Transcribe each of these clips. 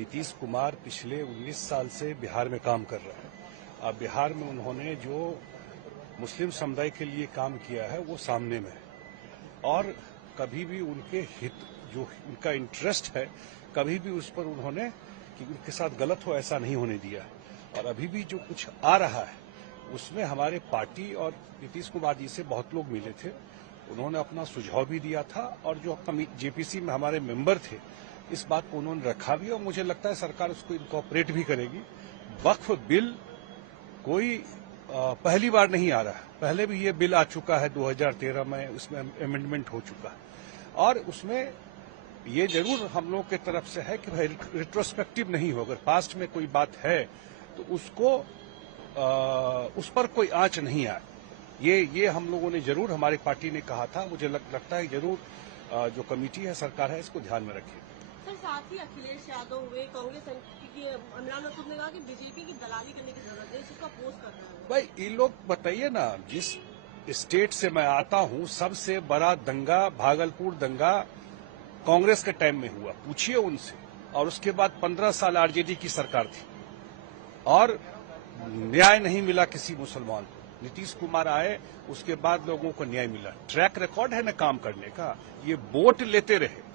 नीतीश कुमार पिछले 19 साल से बिहार में काम कर रहे हैं। अब बिहार में उन्होंने जो मुस्लिम समुदाय के लिए काम किया है वो सामने में है और कभी भी उनके हित जो उनका इंटरेस्ट है कभी भी उस पर उन्होंने कि उनके साथ गलत हो ऐसा नहीं होने दिया है। और अभी भी जो कुछ आ रहा है उसमें हमारे पार्टी और नीतीश कुमार जी से बहुत लोग मिले थे, उन्होंने अपना सुझाव भी दिया था और जो जेपीसी में हमारे मेंबर थे इस बात को उन्होंने रखा भी और मुझे लगता है सरकार उसको इनकॉर्पोरेट भी करेगी। वक्फ बिल कोई पहली बार नहीं आ रहा है, पहले भी ये बिल आ चुका है 2013 में, उसमें अमेंडमेंट हो चुका है और उसमें ये जरूर हम लोग की तरफ से है कि भाई रिट्रोस्पेक्टिव नहीं हो, अगर पास्ट में कोई बात है तो उसको उस पर कोई आंच नहीं आए। ये हम लोगों ने जरूर, हमारी पार्टी ने कहा था, मुझे लगता है जरूर जो कमेटी है सरकार है इसको ध्यान में रखेगी। सर, साथ ही अखिलेश यादव हुए, कांग्रेस की इमरान मसूद ने कहा कि बीजेपी की दलाली करने की जरूरत है, इसको अपोज कर रहे हैं। भाई ये लोग बताइए ना, जिस स्टेट से मैं आता हूं सबसे बड़ा दंगा भागलपुर दंगा कांग्रेस के टाइम में हुआ, पूछिए उनसे। और उसके बाद 15 साल आरजेडी की सरकार थी और न्याय नहीं मिला किसी मुसलमान को। नीतीश कुमार आए उसके बाद लोगों को न्याय मिला। ट्रैक रिकॉर्ड है ना काम करने का, ये वोट लेते रहे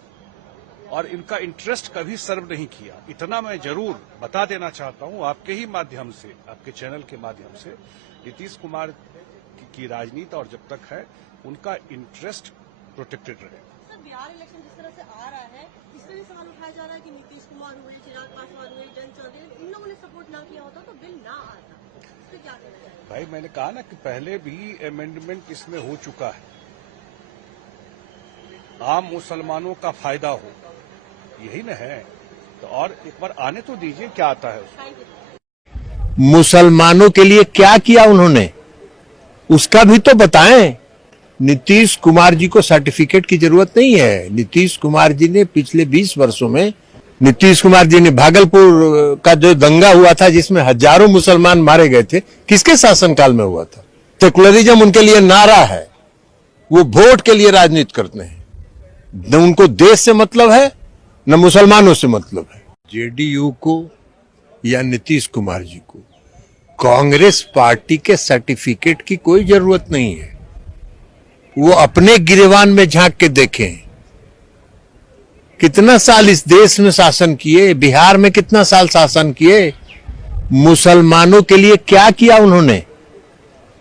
और इनका इंटरेस्ट कभी सर्व नहीं किया। इतना मैं जरूर बता देना चाहता हूं आपके ही माध्यम से, आपके चैनल के माध्यम से, नीतीश कुमार की राजनीति और जब तक है उनका इंटरेस्ट प्रोटेक्टेड रहे। सर, बिहार इलेक्शन जिस तरह से आ रहा है इसमें भी सवाल उठाया जा रहा है कि नीतीश कुमार हुए, चिराग पासवान हुए, जयंत चौधरी, इन लोगों ने सपोर्ट ना किया होता तो बिल ना आता। इस पर क्या कहना चाहिए? भाई मैंने कहा ना कि पहले भी अमेंडमेंट इसमें हो चुका है, आम मुसलमानों का फायदा हो, यही न है। तो और एक बार आने तो दीजिए क्या आता है उसमें। मुसलमानों के लिए क्या किया उन्होंने उसका भी तो बताएं। नीतीश कुमार जी को सर्टिफिकेट की जरूरत नहीं है। नीतीश कुमार जी ने पिछले 20 वर्षों में, नीतीश कुमार जी ने भागलपुर का जो दंगा हुआ था जिसमें हजारों मुसलमान मारे गए थे, किसके शासनकाल में हुआ था? सेकुलरिज्म उनके लिए नारा है, वो वोट के लिए राजनीति करते हैं। न उनको देश से मतलब है न मुसलमानों से मतलब है। जेडीयू को या नीतीश कुमार जी को कांग्रेस पार्टी के सर्टिफिकेट की कोई जरूरत नहीं है। वो अपने गिरेबान में झांक के देखें, कितना साल इस देश में शासन किए, बिहार में कितना साल शासन किए, मुसलमानों के लिए क्या किया उन्होंने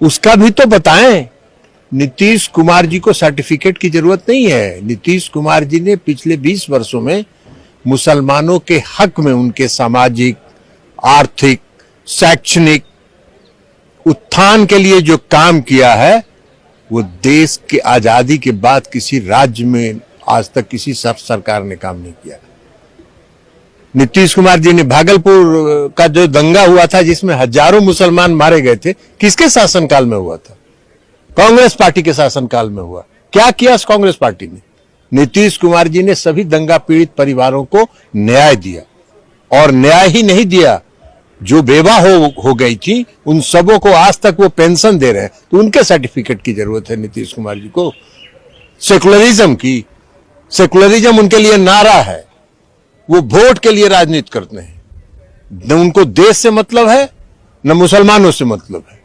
उसका भी तो बताएं। नीतीश कुमार जी को सर्टिफिकेट की जरूरत नहीं है। नीतीश कुमार जी ने पिछले 20 वर्षों में मुसलमानों के हक में उनके सामाजिक, आर्थिक, शैक्षणिक उत्थान के लिए जो काम किया है वो देश की आजादी के बाद किसी राज्य में आज तक किसी सरकार ने काम नहीं किया। नीतीश कुमार जी ने भागलपुर का जो दंगा हुआ था जिसमें हजारों मुसलमान मारे गए थे, किसके शासनकाल में हुआ था? कांग्रेस पार्टी के शासनकाल में हुआ। क्या किया कांग्रेस पार्टी ने? नीतीश कुमार जी ने सभी दंगा पीड़ित परिवारों को न्याय दिया और न्याय ही नहीं दिया, जो बेवा हो गई थी उन सबों को आज तक वो पेंशन दे रहे हैं। तो उनके सर्टिफिकेट की जरूरत है नीतीश कुमार जी को? सेकुलरिज्म की, सेकुलरिज्म उनके लिए नारा है, वो वोट के लिए राजनीति करते हैं। न उनको देश से मतलब है न मुसलमानों से मतलब है,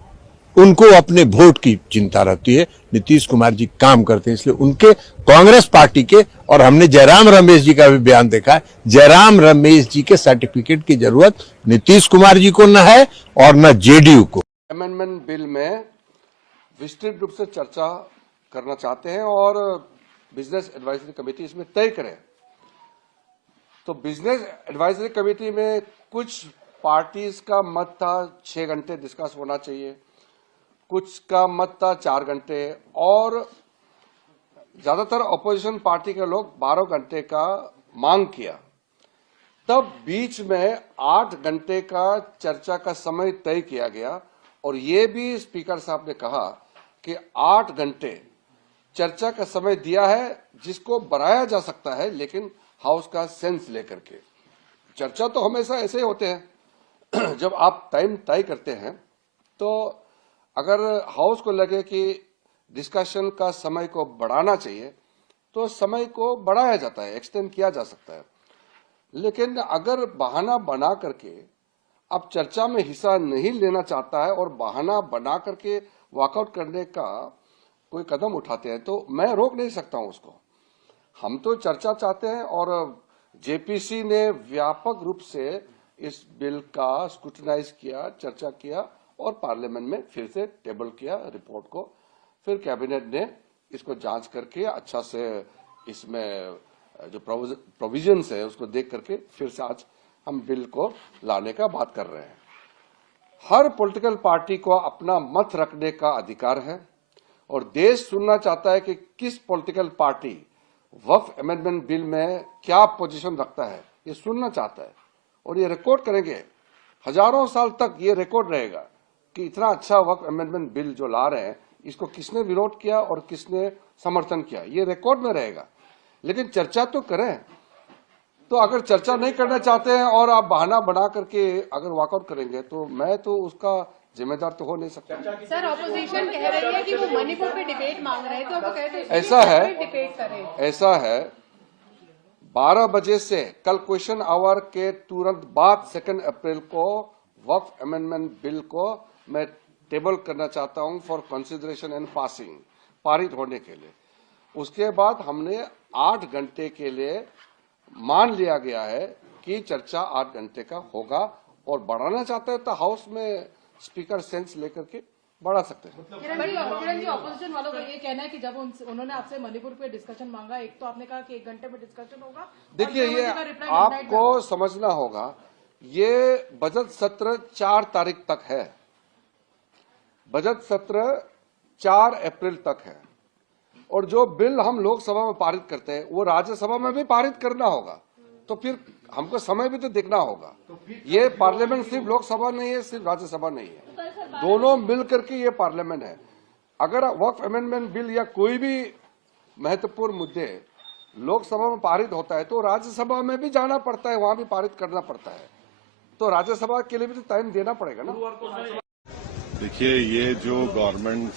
उनको अपने वोट की चिंता रहती है। नीतीश कुमार जी काम करते हैं, इसलिए उनके कांग्रेस पार्टी के, और हमने जयराम रमेश जी का भी बयान देखा है, जयराम रमेश जी के सर्टिफिकेट की जरूरत नीतीश कुमार जी को न है और न जेडीयू को। अमेंडमेंट बिल में विस्तृत रूप से चर्चा करना चाहते हैं और बिजनेस एडवाइजरी कमेटी इसमें तय करे। तो बिजनेस एडवाइजरी कमेटी में कुछ पार्टीज का मत था 6 घंटे डिस्कस होना चाहिए, कुछ का मत था 4 घंटे और ज्यादातर अपोजिशन पार्टी के लोग 12 घंटे का मांग किया। तब बीच में 8 घंटे का चर्चा का समय तय किया गया और ये भी स्पीकर साहब ने कहा कि 8 घंटे चर्चा का समय दिया है जिसको बढ़ाया जा सकता है, लेकिन हाउस का सेंस लेकर के। चर्चा तो हमेशा ऐसे ही होते हैं, जब आप टाइम तय करते हैं तो अगर हाउस को लगे कि डिस्कशन का समय को बढ़ाना चाहिए तो समय को बढ़ाया जाता है, एक्सटेंड किया जा सकता है। लेकिन अगर बहाना बना करके अब चर्चा में हिस्सा नहीं लेना चाहता है और बहाना बना करके वॉकआउट करने का कोई कदम उठाते हैं तो मैं रोक नहीं सकता हूं उसको। हम तो चर्चा चाहते हैं और जेपीसी ने व्यापक रूप से इस बिल का स्क्रूटिनाइज किया, चर्चा किया और पार्लियामेंट में फिर से टेबल किया रिपोर्ट को। फिर कैबिनेट ने इसको जांच करके अच्छा से इसमें जो प्रोविजंस है उसको देख करके फिर से आज हम बिल को लाने का बात कर रहे हैं। हर पॉलिटिकल पार्टी को अपना मत रखने का अधिकार है और देश सुनना चाहता है कि किस पॉलिटिकल पार्टी वक्फ अमेंडमेंट बिल में क्या पोजीशन रखता है, ये सुनना चाहता है और ये रिकॉर्ड करेंगे। हजारों साल तक ये रिकॉर्ड रहेगा कि इतना अच्छा वक्फ अमेंडमेंट बिल जो ला रहे हैं इसको किसने विरोध किया और किसने समर्थन किया, ये रिकॉर्ड में रहेगा। लेकिन चर्चा तो करें। तो अगर चर्चा नहीं करना चाहते हैं और आप बहाना बना करके अगर वॉकआउट करेंगे तो मैं तो उसका जिम्मेदार तो हो नहीं सकता। सर, ऑपोजिशन कह रही है कि वो मणिपुर पे डिबेट मांग रहे हैं, तो वो कहते हैं ऐसा है, डिबेट करें। ऐसा है 12 बजे से कल क्वेश्चन आवर के तुरंत बाद 2 अप्रैल को वक्फ अमेंडमेंट बिल को मैं टेबल करना चाहता हूं फॉर कंसिडरेशन एंड पासिंग, पारित होने के लिए। उसके बाद हमने 8 घंटे के लिए मान लिया गया है कि चर्चा 8 घंटे का होगा और बढ़ाना चाहता है तो हाउस में स्पीकर सेंस लेकर के बढ़ा सकते हैं। किरण जी, ऑपोजिशन वालों का ये कहना है कि जब उन्होंने आपसे मणिपुर पे डिस्कशन मांगा, एक तो आपने कहा कि 1 घंटे में डिस्कशन होगा। देखिए, ये आपको समझना होगा, ये बजट सत्र 4 तारीख तक है, बजट सत्र 4 अप्रैल तक है और जो बिल हम लोकसभा में पारित करते हैं वो राज्यसभा में भी पारित करना होगा। तो फिर हमको समय भी तो देखना होगा। ये पार्लियामेंट सिर्फ लोकसभा नहीं है, सिर्फ राज्यसभा नहीं है, दोनों मिल करके ये पार्लियामेंट है। अगर वक्फ अमेंडमेंट बिल या कोई भी महत्वपूर्ण मुद्दे लोकसभा में पारित होता है तो राज्यसभा में भी जाना पड़ता है, वहां भी पारित करना पड़ता है। तो राज्यसभा के लिए भी तो टाइम देना पड़ेगा ना। देखिए, ये जो गवर्नमेंट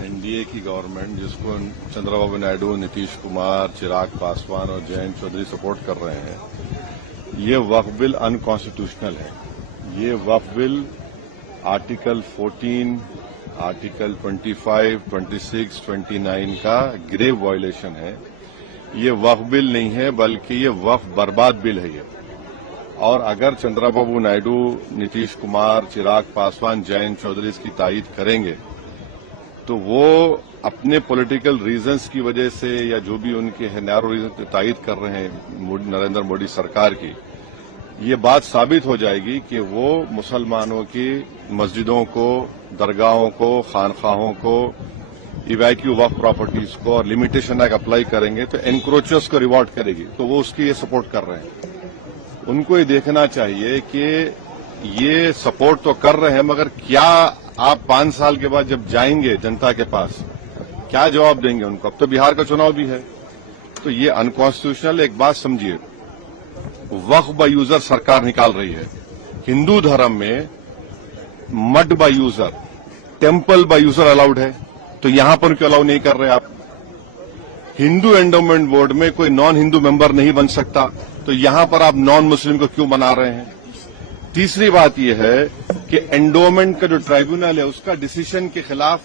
एनडीए की गवर्नमेंट जिसको चंद्रबाबू नायडू, नीतीश कुमार, चिराग पासवान और जयंत चौधरी सपोर्ट कर रहे हैं, ये वक्फ बिल अनकॉन्स्टिट्यूशनल है। ये वक्फ बिल आर्टिकल 14, आर्टिकल 25, 26, 29 का ग्रेव वायलेशन है। ये वक्फ बिल नहीं है बल्कि ये वक्फ बर्बाद बिल है ये। और अगर चंद्रबाबू नायडू, नीतीश कुमार, चिराग पासवान, जयंत चौधरी इसकी तायीद करेंगे तो वो अपने पॉलिटिकल रीजंस की वजह से या जो भी उनके नैरो रीजन तायीद कर रहे हैं नरेंद्र मोदी सरकार की, ये बात साबित हो जाएगी कि वो मुसलमानों की मस्जिदों को, दरगाहों को, खानखाहों को, इवैक्यू वक्फ प्रॉपर्टीज को और लिमिटेशन एक्ट अप्लाई करेंगे तो एनक्रोचर्स को रिवॉर्ड करेगी। तो वो उसकी ये सपोर्ट कर रहे हैं। उनको ये देखना चाहिए कि ये सपोर्ट तो कर रहे हैं मगर क्या आप 5 साल के बाद जब जाएंगे जनता के पास क्या जवाब देंगे उनको? अब तो बिहार का चुनाव भी है। तो ये अनकॉन्स्टिट्यूशनल। एक बात समझिए, वक्फ बाय यूजर सरकार निकाल रही है। हिंदू धर्म में mud by user, temple by user allowed है, तो यहां पर क्यों अलाउ नहीं कर रहे आप? हिंदू एंडोमेंट बोर्ड में कोई नॉन हिंदू मेंबर नहीं बन सकता, तो यहां पर आप नॉन मुस्लिम को क्यों बना रहे हैं? तीसरी बात यह है कि एंडोमेंट का जो ट्राइब्यूनल है उसका डिसीजन के खिलाफ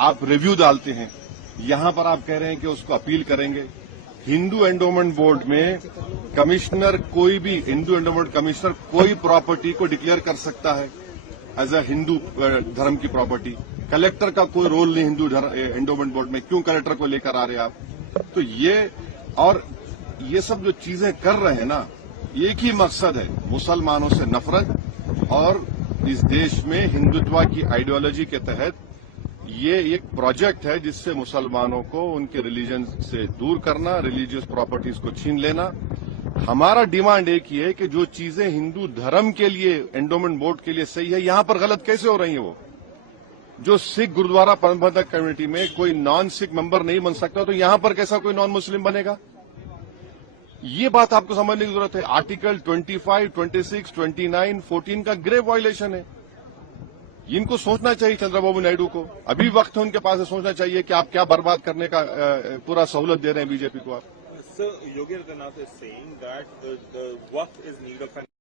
आप रिव्यू डालते हैं, यहां पर आप कह रहे हैं कि उसको अपील करेंगे। हिंदू एंडोमेंट बोर्ड में कमिश्नर, कोई भी हिंदू एंडोमेंट कमिश्नर कोई प्रॉपर्टी को डिक्लेयर कर सकता है एज अ हिंदू धर्म की प्रॉपर्टी। कलेक्टर का कोई रोल नहीं हिंदू एंडोमेंट बोर्ड में, क्यों कलेक्टर को लेकर आ रहे हैं आप? तो ये सब जो चीजें कर रहे हैं ना, एक ही मकसद है, मुसलमानों से नफरत और इस देश में हिंदुत्व की आइडियोलॉजी के तहत ये एक प्रोजेक्ट है जिससे मुसलमानों को उनके रिलीजन से दूर करना, रिलीजियस प्रॉपर्टीज को छीन लेना। हमारा डिमांड एक ही है कि जो चीजें हिंदू धर्म के लिए, एंडोमेंट बोर्ड के लिए सही है, यहां पर गलत कैसे हो रही है? वो जो सिख गुरुद्वारा प्रबंधक कमेटी में कोई नॉन सिख मेंबर नहीं बन सकता, तो यहां पर कैसा कोई नॉन मुस्लिम बनेगा? ये बात आपको समझने की जरूरत है। आर्टिकल 25, 26, 29, 14 का ग्रेव वायलेशन है। इनको सोचना चाहिए चंद्रबाबू नायडू को। अभी वक्त है उनके पास सोचना चाहिए कि आप क्या बर्बाद करने का पूरा सहूलत दे रहे हैं बीजेपी को आप। So Yogi Adityanath is saying that the Waqf is need of an